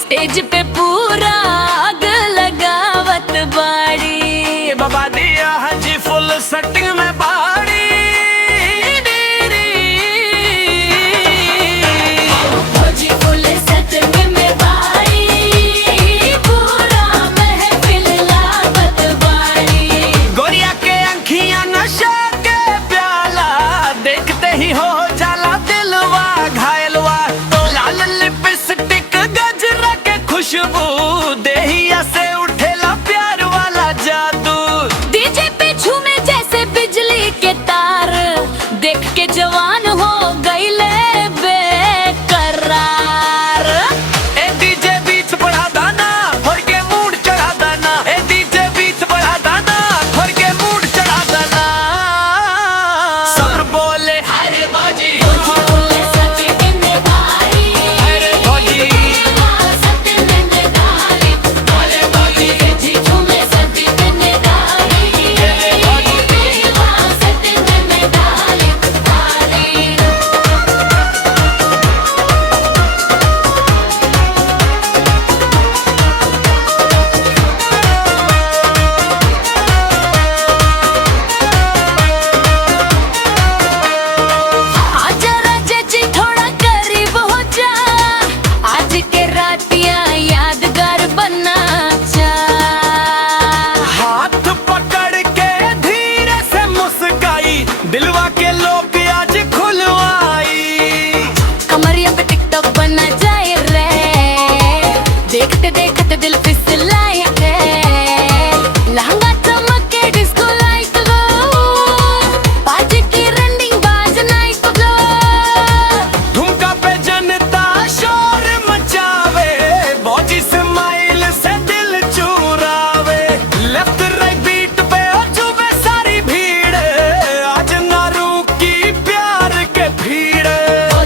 stage पे पूरा आग लगावत बाड़ी बाबा दिया जी फुल सेटिंग में बाड़ी जी फुल सेटिंग में बाड़ी पूरा महफिल लावत बाड़ी गोरिया के आँखियां नशा के प्याला देखते ही हो जाला दिलवा घायलवा तो लाल लिपस्टिक गजरा के खुशबू देहिया से उठेला प्यार वाला जादू डीजे पे झूमे जैसे बिजली के तार देख के जवान हो गईले बेकरार ए डीजे बीच बढ़ा दाना भर के मूड चढ़ा दाना ए डीजे बीच बढ़ा दाना भर के मूड चढ़ा दाना सब बोले हरे बाजी दिलवा के लोग आज खुलवाई कमरिया पे टिकटॉक बना जाए रे देखते देखते दिल फिसलाए रे लहंगा चमक के डिस्को लाइट गो बाज की रनिंग बाज नाइट गो ठुमका पे जनता शोर मचावे बॉजी से माइल से दिल चुरावे लेफ्ट राइट बीट पे जुबे सारी भीड़ आज नारू की प्यार के भीड़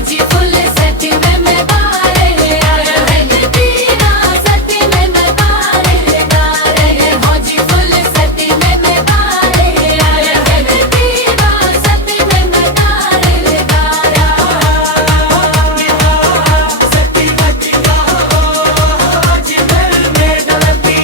जी फुल सेटिंग में मैं बारे रहे दीना सती में मैं बारे गा रहे हो जी फुल सेटिंग में मैं बारे रहे दीना सती में मैं बारे गा सती मचिया हो जी दिल में डलती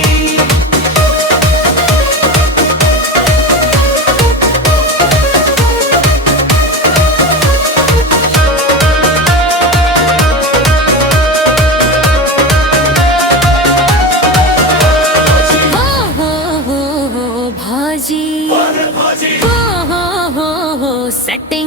भाजी भाजी सेटिंग